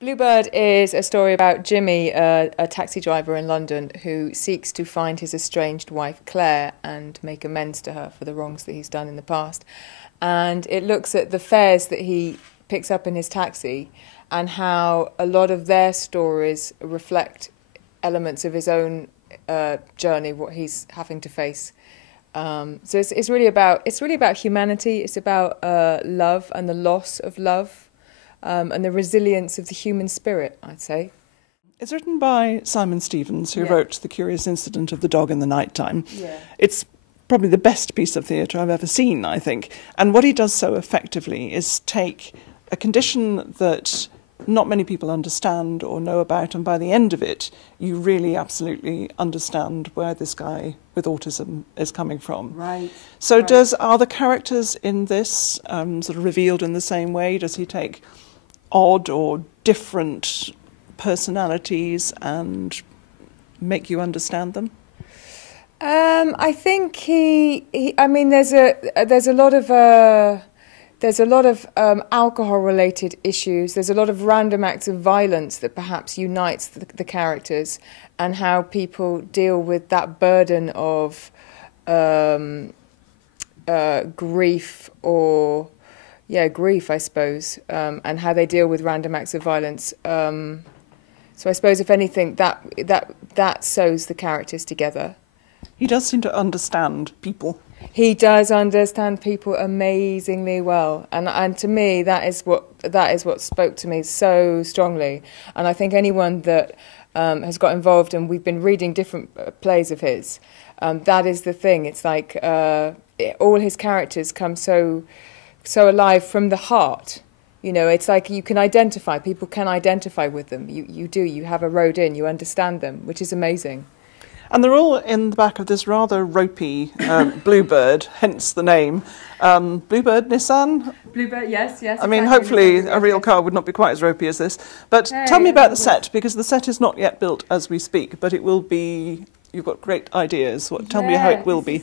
Bluebird is a story about Jimmy, a taxi driver in London who seeks to find his estranged wife Claire and make amends to her for the wrongs that he's done in the past. And it looks at the fares that he picks up in his taxi and how a lot of their stories reflect elements of his own journey, what he's having to face. So it's really about humanity. It's about love and the loss of love. And the resilience of the human spirit, I'd say. It's written by Simon Stevens, who wrote The Curious Incident of the Dog in the Night-Time. Yeah. It's probably the best piece of theatre I've ever seen, I think. And what he does so effectively is take a condition that not many people understand or know about, and by the end of it, you really absolutely understand where this guy with autism is coming from. Right. So are the characters in this sort of revealed in the same way? Does he take odd or different personalities and make you understand them? I think I mean, there's a lot of alcohol-related issues. There's a lot of random acts of violence that perhaps unites the characters, and how people deal with that burden of grief grief, I suppose, and how they deal with random acts of violence. So I suppose, if anything, that sews the characters together. He does seem to understand people. He does understand people amazingly well, and to me that is what spoke to me so strongly. And I think anyone that has got involved, and we've been reading different plays of his, that is the thing. It's like all his characters come so alive from the heart. You know, it's like you can identify. People can identify with them. You have a road in. You understand them, which is amazing. And they're all in the back of this rather ropey Bluebird, hence the name. Bluebird, Nissan? Bluebird, yes. I mean, hopefully a real car would not be quite as ropey as this. But tell me about the set, because the set is not yet built as we speak, but it will be. You've got great ideas. Tell me how it will be.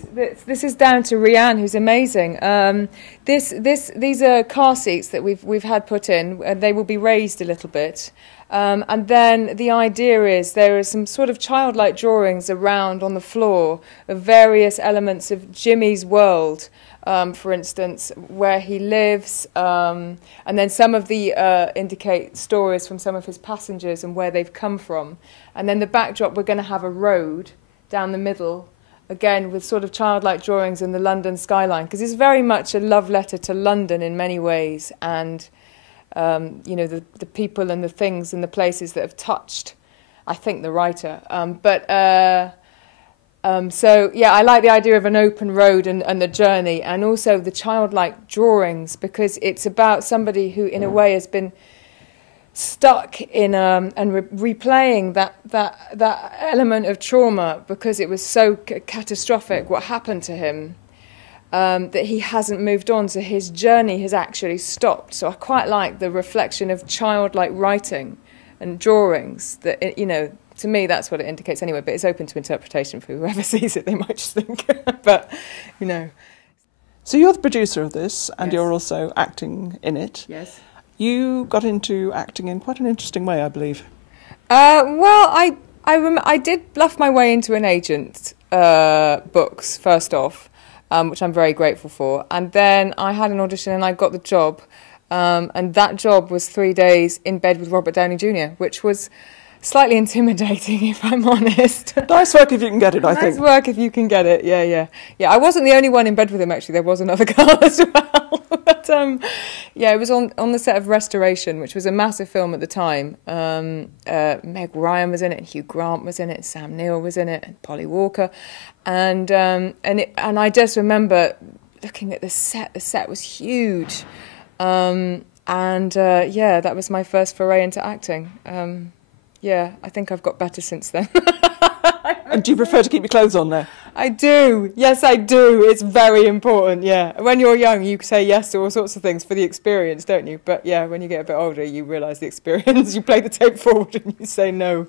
This is down to Rianne, who's amazing. These are car seats that we've had put in, and they will be raised a little bit. And then the idea is there are some sort of childlike drawings around on the floor of various elements of Jimmy's world, for instance, where he lives, and then some of the indicate stories from some of his passengers and where they've come from. And then the backdrop, we're going to have a road down the middle, again with sort of childlike drawings in the London skyline, because it's very much a love letter to London in many ways, and you know, the people and the things and the places that have touched, I think, the writer. So, yeah, I like the idea of an open road and the journey, and also the childlike drawings, because it's about somebody who, in a way, has been stuck in and replaying that element of trauma, because it was so catastrophic what happened to him. That he hasn't moved on, so his journey has actually stopped. So I quite like the reflection of childlike writing and drawings. That, you know, to me that's what it indicates anyway. But it's open to interpretation for whoever sees it. They might just think, but you know. So you're the producer of this, and Yes. you're also acting in it. Yes. You got into acting in quite an interesting way, I believe. Well, I did bluff my way into an agent books first off. Which I'm very grateful for. And then I had an audition and I got the job. And that job was 3 days in bed with Robert Downey Jr., which was slightly intimidating, if I'm honest. Nice work if you can get it, I think. Nice work if you can get it, yeah. Yeah, I wasn't the only one in bed with him, actually. There was another girl as well. But, yeah, it was on the set of Restoration, which was a massive film at the time. Meg Ryan was in it, and Hugh Grant was in it, Sam Neill was in it, and Polly Walker. And I just remember looking at the set. The set was huge. Yeah, that was my first foray into acting. Yeah, I think I've got better since then. And do you prefer to keep your clothes on there? I do. Yes, I do. It's very important, yeah. When you're young, you say yes to all sorts of things for the experience, don't you? But, yeah, when you get a bit older, you realise the experience. You play the tape forward and you say no.